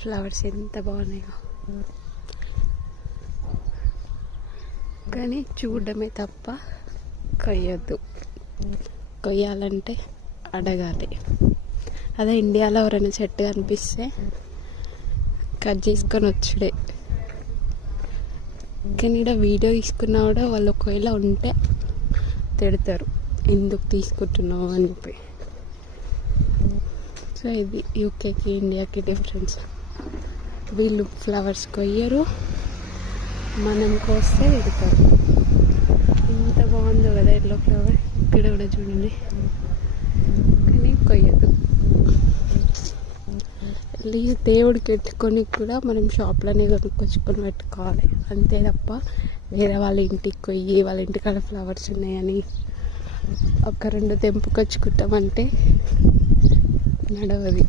Flowers ఎంత బాగున్నాయో, కానీ చూడడమే తప్ప కొయ్యొద్దు. కొయ్యాలంటే అడగాలి. అదే ఇండియాలో ఎవరైనా చెట్టు కనిపిస్తే కట్ చేసుకొని వచ్చుడే. కానీ ఇక్కడ వీడియో తీసుకున్నా కూడా వాళ్ళు ఒకవేళ ఉంటే తిడతారు, ఎందుకు తీసుకుంటున్నావు అని చెప్పి. సో ఇది యూకేకి ఇండియాకి డిఫరెన్స్. వీళ్ళు ఫ్లవర్స్ కొయ్యరు, మనం కోస్తే తిడతారు. ఎంత బాగుందో కదా ఎల్లో ఫ్లవర్. ఇక్కడ కూడా చూడండి, కానీ కొయ్యదు. దేవుడికి పెట్టుకొని కూడా మనం షాప్లోనే కొనుక్కొచ్చుకొని పెట్టుకోవాలి అంతే తప్ప వేరే వాళ్ళ ఇంటికి కొయ్యి వాళ్ళ ఇంటికాడ ఫ్లవర్స్ ఉన్నాయని ఒక రెండు తెంపుకొచ్చుకుంటామంటే నడవది.